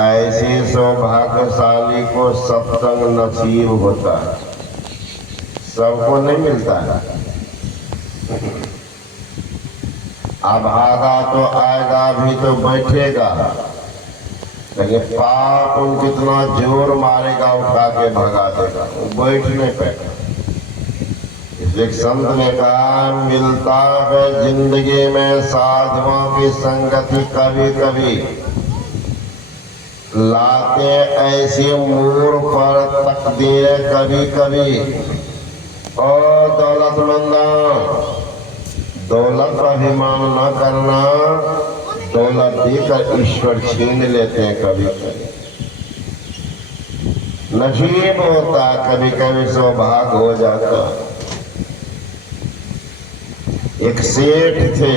ऐसे सौभाग्यशाली को सत्संग नसीब होता है, सबको नहीं मिलता है। अभागा तो आएगा भी तो बैठेगा, लेकिन पाप उन कितना जोर मारेगा उठा के भगा देगा, वो बैठ नहीं पाएगा। इसलिए संत ने कहा मिलता है जिंदगी में साधुओं की संगति, कभी कभी लाते ऐसे मोड़ पर तकदीर कभी कभी। और दौलतमंदा, दौलत का अभिमान न करना, दौलत देकर ईश्वर छीन लेते हैं कभी कभी। नसीब होता, कभी कभी सौभाग्य हो जाता। एक सेठ थे,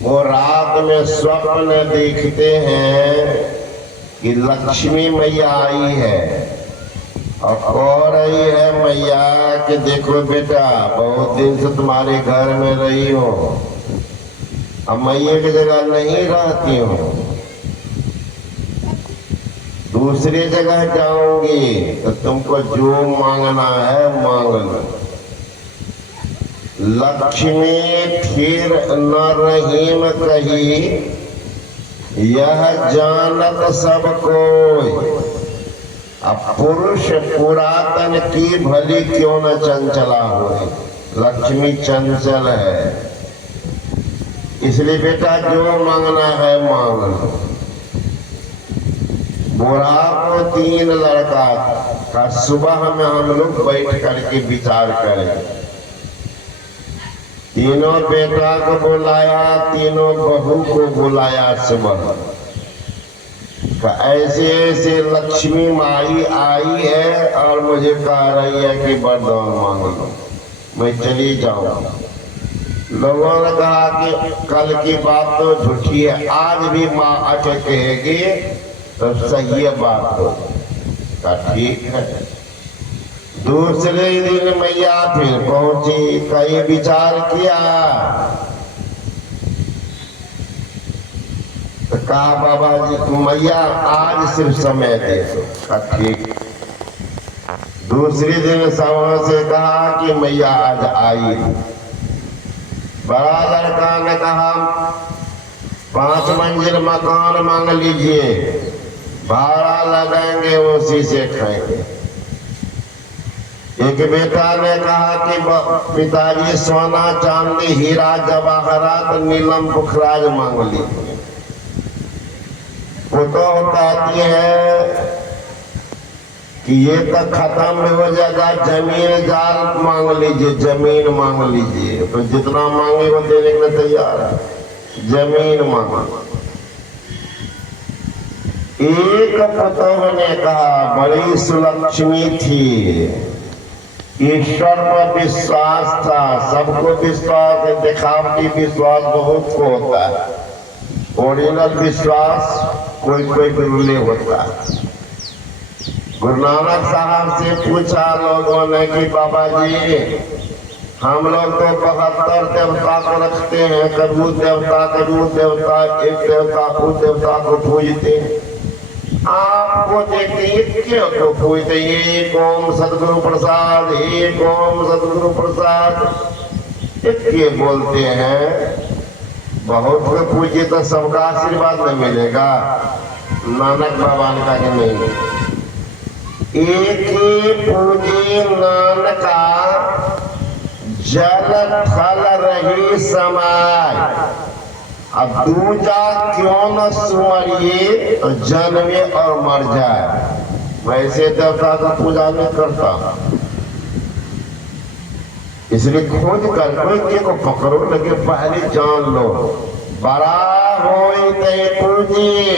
वो रात में स्वप्न देखते हैं कि लक्ष्मी मैया आई है और कह रही है मैया कि देखो बेटा, बहुत दिन से तुम्हारे घर में रही हो, अब मैया की जगह नहीं रहती हूँ, दूसरी जगह जाऊंगी तो तुमको जो मांगना है मांग लो। लक्ष्मी फिर न रहीम कही, यह जानत सब कोई। अब पुरुष पुरातन की भली क्यों न चंचला हो, लक्ष्मी चंचल है। इसलिए बेटा जो मांगना है मांग लो। बुढ़ा को 3 लड़का का सुबह में हम लोग बैठ करके विचार करें। तीनों बेटा को बुलाया, तीनों बहू को बुलाया सुबह। ऐसे ऐसे लक्ष्मी माई आई है और मुझे कह रही है कि वरदान मांग लो, मैं चली जाऊं। लोगों ने कहा कि कल की बात तो झूठी है, आज भी माँ आके कहेगी तो सही है बात हो। कहा ठीक है। दूसरे दिन मैया फिर पहुंची, कई विचार किया तो कहा बाबा जी मैया आज सिर्फ समय दे दो। कहा ठीक। दूसरे दिन समय से कहा कि मैया आज आई। बड़ा लड़का ने कहा 5 मंजिल मकान मांग लीजिए, भाड़ा लगाएंगे उसी से खाएंगे। एक बेटा ने कहा कि पिताजी सोना चांदी हीरा जवाहरात नीलम पुखराज मांग लीजिए। वो तो कहती है कि ये तो खत्म हो जाएगा, जमीन जाल मांग लीजिए, जमीन मांग लीजिए। तो जितना मांगे वो देने के लिए तैयार है, जमीन मांगा। एक पुतोह ने कहा बड़ी सुलक्ष्मी थी, ईश्वर पर विश्वास था, सबको विश्वास है, दिखावटी विश्वास बहुत को होता है, ओरिजिनल विश्वास कोई कोई बिरले होता है। गुरु नानक साहब से पूछा लोगों ने कि बाबा जी हम लोग तो 72 देवता को रखते हैं, कबूत देवता, कबूत देवता, एक देवता उस देवता को पूजते हैं, आपको देखते क्यों तो पूछते एक ओम सदगुरु प्रसाद, एक ओम सदगुरु प्रसाद इसके बोलते हैं। बहुत को पूजे तो सबका आशीर्वाद नहीं मिलेगा। नानक बाबा ने कहा कि नहीं, एक ही पूजे नानका जल थल रही समाय, अब दूजा क्यों न सुमरिए तो जन्मे और मर जाए। वैसे देवता का पूजा नहीं करता, इसलिए खोज कर कोई को पकड़ो, लेकिन पहले जान लो। बड़ा होई ते पूजिए,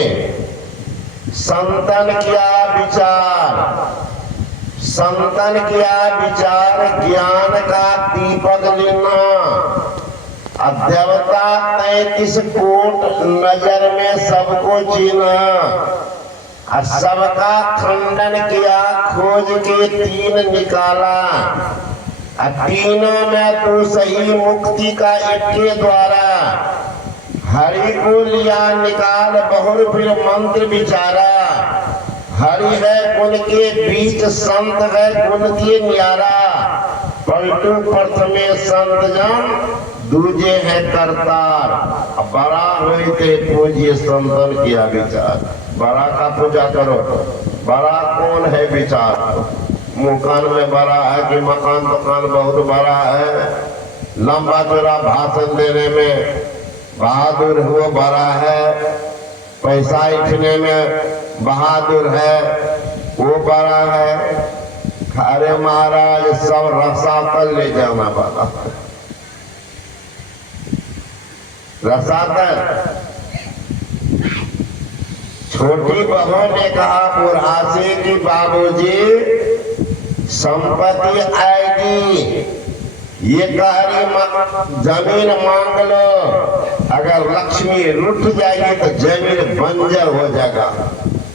संतन किया विचार, संतन किया विचार, ज्ञान का दीपक लेना। देवता 33 कोट नजर में सबको चीना, सबका खंडन किया, खोज के 3 निकाला। तीनों में तो सही मुक्ति का एक के द्वारा, हरि हरि को लिया निकाल बहुर फिर मंत्र विचारा, हरि है गुण के बीच संत है गुण दिए न्यारा, पलटू प्रथमे संत जन दूजे है करतार, बड़ा हुई थे पूजिए संतन किया विचार। बड़ा का पूजा करो, बड़ा कौन है विचार, मुकान में बड़ा है कि मकान दुकान बहुत बड़ा है, लंबा चौड़ा भाषण देने में बहादुर वो बड़ा है, पैसा इठने में बहादुर है वो बड़ा है। अरे महाराज सब रसातल ले जाना वाला, रसातल। छोटी बहू ने कहा बुढ़ासी की बाबूजी संपत्ति आएगी, ये कहरी जमीन मांग लो, अगर लक्ष्मी रुठ जाएगी तो जमीन बंजर हो जाएगा,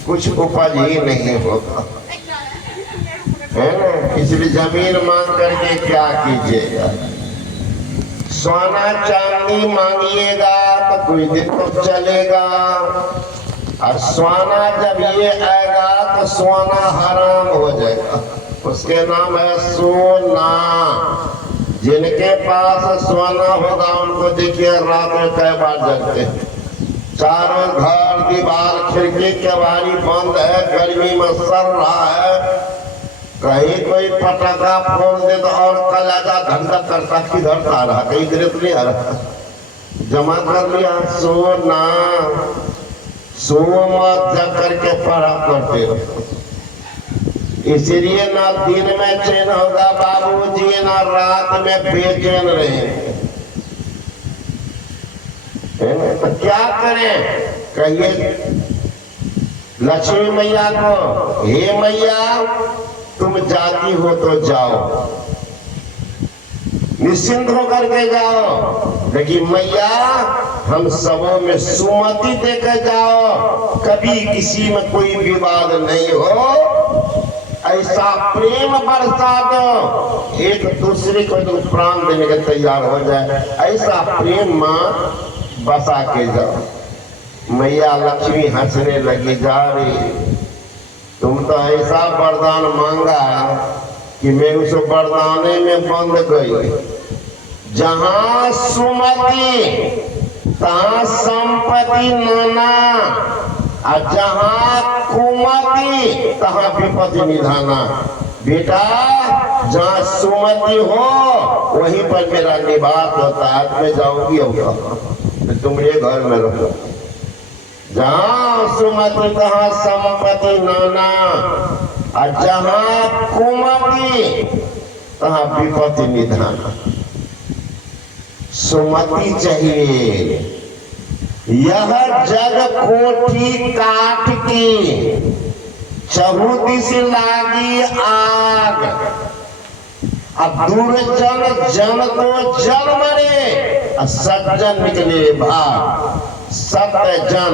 कुछ उपज ही नहीं होगा, है ना। इसलिए जमीन मांग करके क्या कीजिएगा, सोना चांदी मांगिएगा तो कुछ दिन तो चलेगा, और सोना जब ये आएगा तो सोना हराम हो जाएगा, उसके नाम है सोना। जिनके पास सोना होगा उनको देखिए रात में कई बार जगते हैं, चारों घर दीवार खिड़की केवाड़ी बंद है, गर्मी में सड़ रहा है, कहीं कोई पटाखा फोड़ दे तो और कलेजा धंधा करता किधर आ रहा, कहीं गिरत नहीं आ रहा, जमा कर लिया सोना। सो मत जग करके पढ़ा करते रहो, इसलिए ना दिन में चैन होगा बाबूजी, ना रात में बेचैन रहेंगे। तो क्या करें, कहिए लक्ष्मी मैया को, हे मैया तुम जाती हो तो जाओ, निश्चिंत होकर के जाओ, लेकिन मैया हम सबों में सुमति देकर जाओ, कभी किसी में कोई विवाद नहीं हो, ऐसा प्रेम बरसा दो एक दूसरे को तो प्राण देने के तैयार हो जाए, ऐसा प्रेम मां बसा के जाओ। मैया लक्ष्मी हंसने लगी, जा रही तुम तो ऐसा वरदान मांगा कि मैं उस वरदाने में बंद गई, जहां सुमति तहां संपत्ति नाना, और जहां कुमति तहां विपत्ति निधाना। बेटा जहां सुमति हो वहीं पर मेरा निवास होता है, मैं जाऊंगी अब तुम ये घर में रहो, जहां सुमति तहां संपत्ति नाना, और जहां कुमति तहां विपत्ति निधाना। सुमति चाहिए, यह जग कोठी काट की चहुदिश लागी आग, अब दूर जन तो जल मरे, सज्जन निकले भाग। सत्य जन,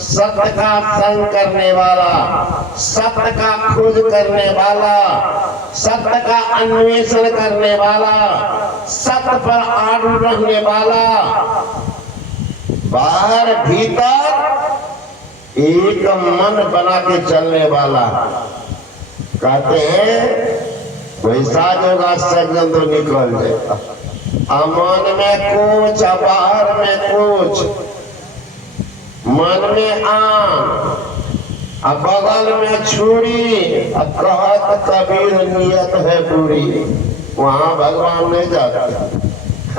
सत्य का संग करने वाला, सत्य का खोज करने वाला, सत्य का अन्वेषण करने वाला, सत्य पर आड़ू रहने वाला, बाहर भीतर एक मन बना के चलने वाला। कहते हैं वैसा जोगा सज्जन तो निकल जाएगा, मन में कुछ, बाहर में कुछ, मन में आम, बगल में छुरी, कहत कबीर नियत है बुरी, वहां भगवान नहीं जाते।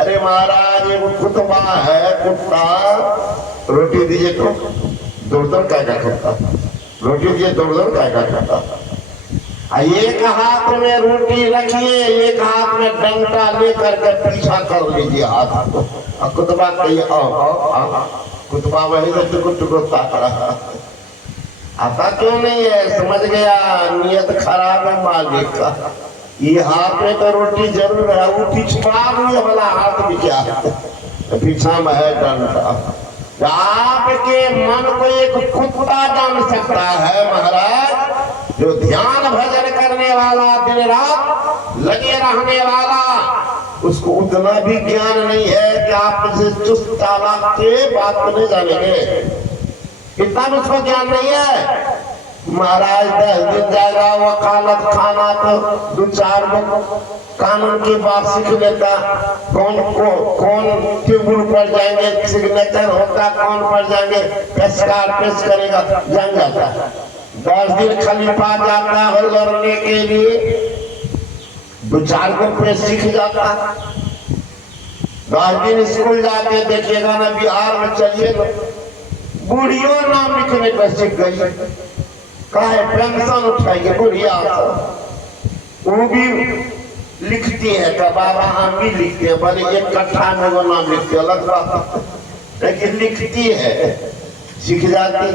अरे महाराज वो कुत्ता है, कुत्ता रोटी दीजिए तो दौड़ दौड़ क्या खाता, रोटी दीजिए दौड़ दौड़ क्या खाता। एक हाथ में रोटी रखिए, एक हाथ में डंडा लेकर के पीछा कर लीजिए हाथ को, कुत्ता कहिए आओ, कुत्ता वही से टुकुर टुकुर ताक रहा। आता क्यों नहीं है, समझ गया नियत खराब है मालिक का। ये हाथ में तो रोटी जरूर है, वो पिछवा हुए वाला हाथ भी क्या पीछा में है डंडा। आपके मन को एक कुत्ता जान सकता है महाराज, जो ध्यान भजन करने वाला, दिन रात लगे रहने वाला, उसको उतना भी ज्ञान नहीं है कि आप उसे चुस्त चालाक के बात को नहीं जानेंगे, इतना भी उसको ज्ञान नहीं है। महाराज 10 दिन जाएगा वकालत खाना तो 2-4 कानून की बात सीख लेता, कौन टेबुल पर जाएंगे सिग्नेचर होता, कौन पर जाएंगे पेशकार पेश करेगा, जान जाता। 10 दिन खलीफा जाता है लड़ने के लिए, 2-4 को पेश सीख जाता। 10 दिन स्कूल जाके देखिएगा ना, बिहार में चलिए ना, बुढ़ियों नाम लिखने पर सीख गई, कहे पेंशन उठाएगी बुढ़िया, वो भी लिखती है तो बाबा हम भी लिखते हैं, भले 1 कट्ठा में वो नाम लिखते अलग बात, लेकिन लिखती है, सीख जाती।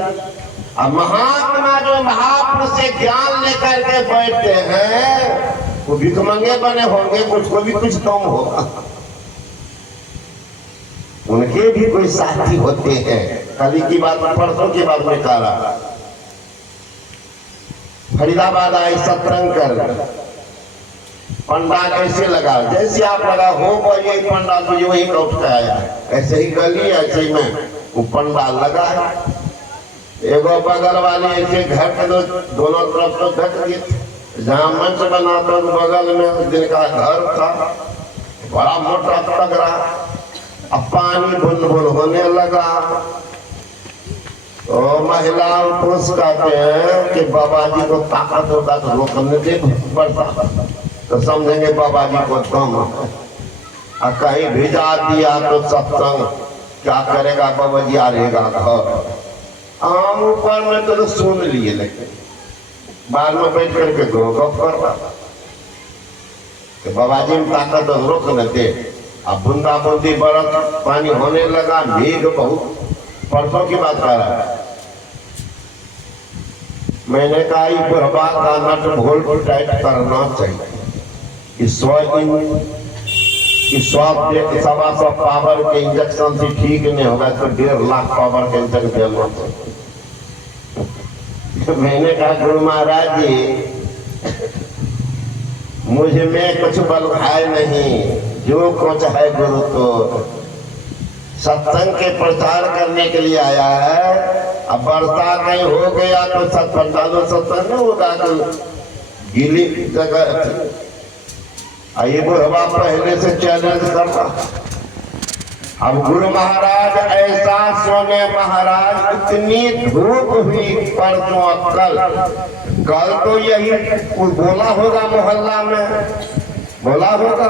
अब महात्मा जो महापुरुष से ज्ञान लेकर के बैठते हैं वो भिखमंगे बने होंगे, उसको भी कुछ कम होगा, उनके भी कोई साथी होते हैं। कल की बात, परसों की बात में कह रहा, फरीदाबाद आए सत्संग कर, पंडाल ऐसे लगा जैसे आप लगा हो ये पंडाल तो वही लौट के आया, ऐसे ही गली ऐसे ही में वो पंडाल लगा है। एगो बगल वाले ऐसे घर के दोनों तरफ तो ढक दिए, जहाँ मंच बना था बगल में जिनका घर था बड़ा मोटा तगड़ा, अब पानी बुन बुन होने लगा। तो महिला पुरुष कहते हैं कि बाबा जी को ताकत होता तो रोकने दे पड़ता, तो समझेंगे बाबा जी को दम, और कहीं भिजा दिया तो सत्संग क्या करेगा बाबा जी, आ रहेगा घर। आम ऊपर में तो सुन लिए, लेकिन बाद में बैठ करके गप करवा कि बाबा जी में ताकत रोक न दे। अब बूंदा बूंदी बरस पानी होने लगा, मेघ बहुत, परसों की बात कर रहा है। मैंने कहा बुढ़वा का नट बोल्ट टाइट करना चाहिए, सवा सौ पावर के इंजेक्शन से ठीक नहीं होगा, तो 1.5 लाख पावर के इंजेक्शन देना चाहिए। मैंने कहा गुरु महाराज जी मुझे में कुछ बल है नहीं, जो कुछ है गुरु तो सत्संग के प्रचार करने के लिए आया है। अब बरसात नहीं हो गया तो सत्संग नहीं होगा, तो गीली जगह आइए बुढ़वा पहले से चैलेंज करता। अब गुरु महाराज ऐसा सोने महाराज, इतनी धूप हुई परसों कल तो यही बोला होगा मोहल्ला में, बोला होगा।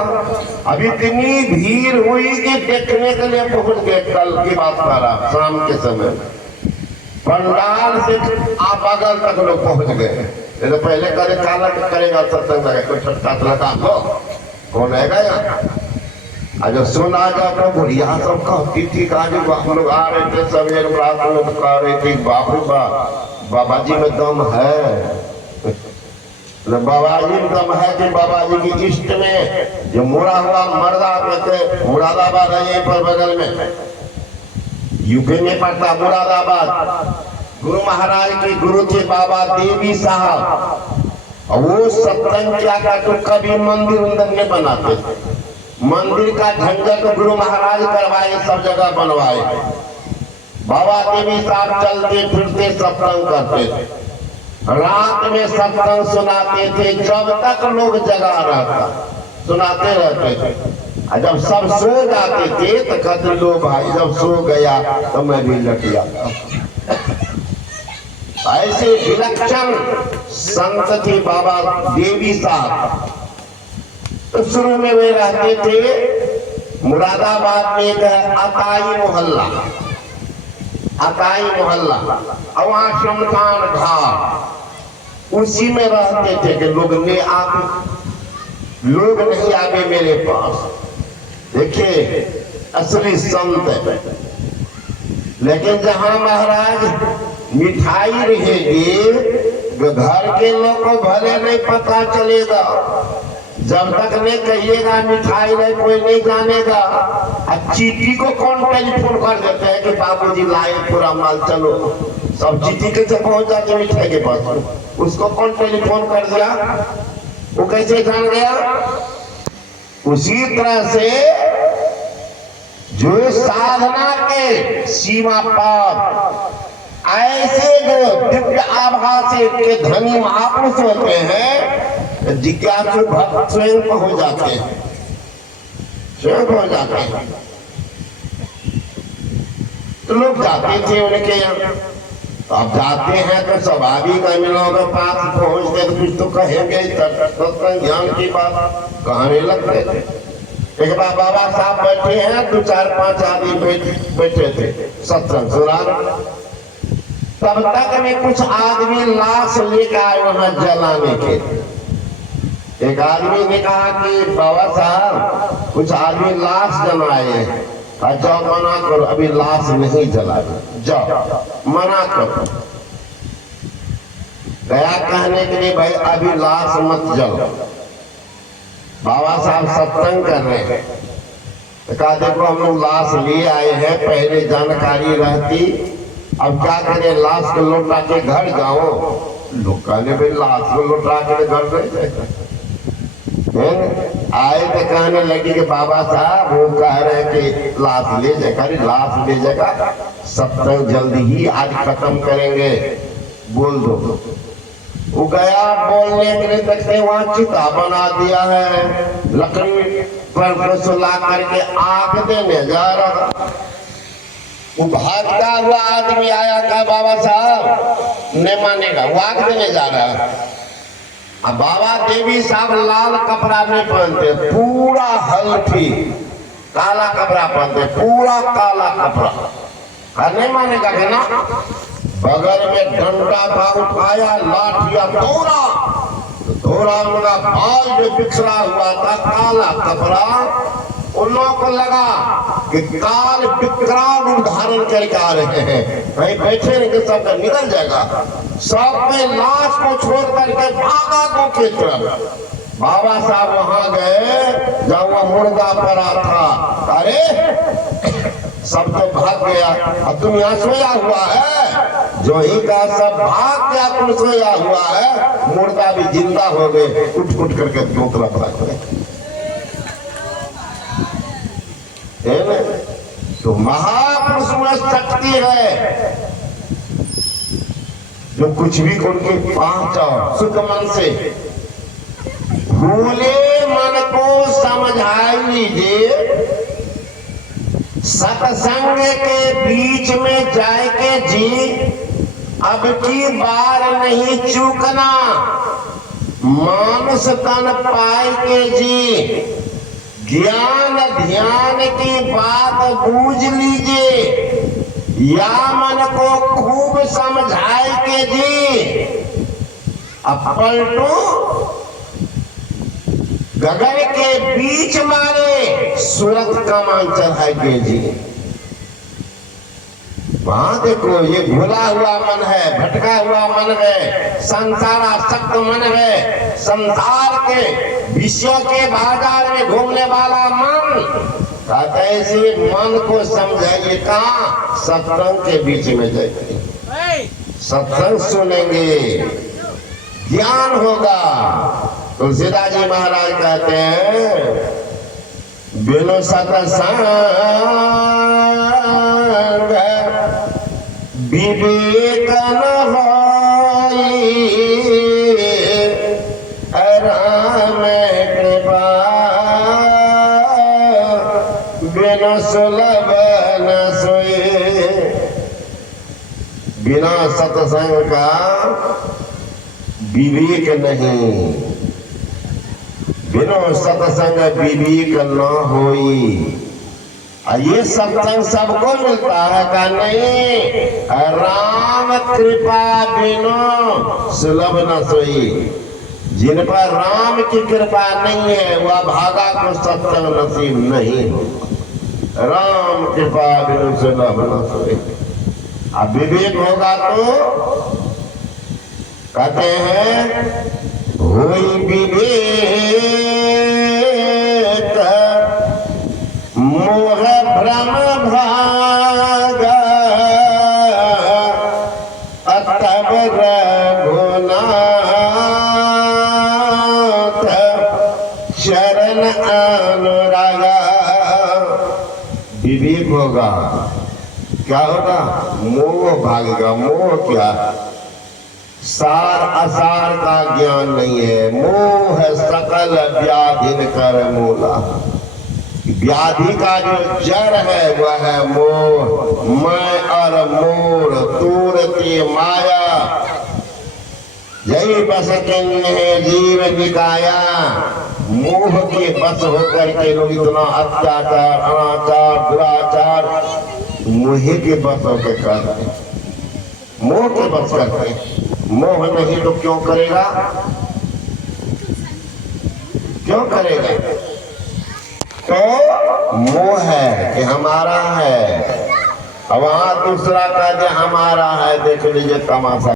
अब इतनी भीड़ हुई कि देखने के लिए पहुंच गए, कल की बात कर रहा, शाम के समय पंडाल से आप बगल तक लोग पहुंच गए। तो पहले करे काला करेगा सत्संग, कोई छटका लगा लो कौन आएगा यहाँ। जब सुना जाओ तो बुढ़िया सब कहती थी, जो हम लोग आ रहे थे सवेर रात में कह रही थी बाबू बाबा जी में दम है, बाबा जी में दम है कि बाबा जी की इष्ट में जो मुड़ा हुआ मर्दा कहते, मुरादाबाद है यहीं पर बगल में, यूपी में पड़ता मुरादाबाद। गुरु महाराज के गुरु थे बाबा देवी साहब, और वो सत्संग क्या का तो कभी मंदिर उंदर नहीं बनाते थे, मंदिर का झंझट गुरु महाराज करवाए, सब जगह बनवाए। बाबा देवी साहब चलते फिरते सत्संग करते थे, रात में सत्संग सुनाते थे, जब तक लोग जगा रहता सुनाते रहते थे। और जब सब सो जाते थे तो कहते लो भाई जब सो गया तो मैं भी लट जाता। ऐसे विलक्षण संत थे बाबा देवी साहब। तो शुरू में वे रहते थे मुरादाबाद में, एक है अताई मोहल्ला, अताई मोहल्ला, और वहां शमशान घाट, उसी में रहते थे कि लोग नहीं आवे मेरे पास। देखिए असली संत है। लेकिन जहां महाराज मिठाई रहेगी, घर के लोग को भले नहीं पता चलेगा, जब तक नहीं कहिएगा मिठाई नहीं कोई नहीं जानेगा। अब चीटी को कौन टेलीफोन कर देते हैं कि बाबूजी लाए पूरा माल, चलो सब चीटी कैसे पहुंच जाते मिठाई के पास, उसको कौन टेलीफोन कर दिया, वो कैसे जान गया। उसी तरह से जो साधना के सीमा पर ऐसे जो दिव्य आभास के धनी महापुरुष होते हैं, जिज्ञासु भक्त स्वयं पहुंच जाते हैं, स्वयं पहुंच जाते हैं। तो लोग जाते थे उनके यहाँ, अब जाते हैं तो स्वाभाविक लोगों के पास पहुंचते तो कुछ तो कहेंगे, सत्संग ज्ञान की बात कहने लगते थे। एक बार बाबा साहब बैठे हैं, 2 4 5 आदमी बैठे थे सत्संग सुना। तब तक में कुछ आदमी लाश लेकर आए वहां जलाने के। एक आदमी ने कहा कि बाबा साहब कुछ आदमी लाश जलाए हैं, जाओ मना करो, अभी लाश नहीं जलाए, जाओ मना करो। गया कहने के लिए भाई अभी लाश मत जलो। बाबा साहब सत्संग कर रहे हैं, तो कहा देखो हम लोग लाश लिए आए हैं, पहले जानकारी रहती, अब क्या करें, लाश को लौटा के घर जाओ। लोग कहने भाई लाश को लौटा के घर गए। आए तो कहने लगे कि बाबा साहब वो कह रहे कि लाश ले जाएगा, लाश ले जाएगा, सत्संग जल्दी ही आज खत्म करेंगे, बोल दो। वो गया बोलने के लिए, देखते वहां चिता बना दिया है, लकड़ी पर सुला करके आग देने जा रहा। वो भागता हुआ आदमी आया, कहा बाबा साहब नहीं मानेगा, वो आग देने जा रहा है। अब बाबा देवी साहब लाल कपड़ा नहीं पहनते, पूरा हल्फी काला कपड़ा पहनते, पूरा काला कपड़ा। नहीं मानेगा कि ना, बगल में डंडा था, उठाया लाठिया दौड़ा, उनका बाल जो बिखरा हुआ था, काला कपड़ा, उन लोगों को लगा कि काल विकराल रूप धारण करके आ रहे हैं, कहीं बैठे नहीं कि सबका निकल जाएगा। सब ने लाश को छोड़ करके भागा को की तरफ। बाबा साहब वहां गए जब वह मुर्दा पड़ा था, अरे सब तो भाग गया, अब तुम यहाँ सोया हुआ है। जो ही का सब भाग गया, तुम सोया हुआ है, मुर्दा भी जिंदा हो गए, उठ उठ करके दो तरफ रख गए। तो महापुरुष में शक्ति है, जो कुछ भी उनके पहुंचाओ सुख मन से, भूले मन को समझा लीजिए, सत्संग के बीच में जाए के जी, अब की बार नहीं चूकना, मानुष तन पाए के जी, ज्ञान ध्यान की बात बूझ लीजिए, या मन को खूब समझाए के जी, अब पलटू गगन के बीच मारे, सूरत कमान चढ़ाए के जी। वहां देखो ये भूला हुआ मन है, भटका हुआ मन है, संसारासक्त मन है, संसार के विषयों के बाजार में घूमने वाला मन। ऐसे मन को समझाइए कहाँ, सत्संग के बीच में जाइए, सत्संग सुनेंगे, ज्ञान होगा। तुलसीदास जी महाराज कहते हैं, बिनु सत्संग विवेक न होई, राम कृपा बिनु सुलभ न सोई। बिना सत्संग का विवेक नहीं, बिना सत्संग विवेक न होई। ये सत्संग सबको मिलता है का नहीं, राम कृपा बिनु सुलभ न सोई। जिन पर राम की कृपा नहीं है वह भागा को सत्संग नसीब नहीं हो। राम कृपा बिनु सुलभ न सोई। अब विवेक होगा तो कहते हैं, होई विवेक मोह भ्रम भागा, तब रघुनाथ शरण ठीक होगा। क्या होगा? मोह भागेगा। मोह क्या? सार असार का ज्ञान नहीं है। मोह है सकल व्याधि कर मूला। व्याधि का जो जड़ है वह है मोह। मैं और मोर तूरती माया, यही बस है जीव निकाया। मोह के बस होकर के लोग इतना अत्याचार, अनाचार, दुराचार मोह के बस होकर करते, मोह के बस करते। मोह नहीं तो क्यों करेगा? क्यों करेगा? तो मोह है कि हमारा है, अब वहां दूसरा का जो हमारा है, देख लीजिए तमाशा।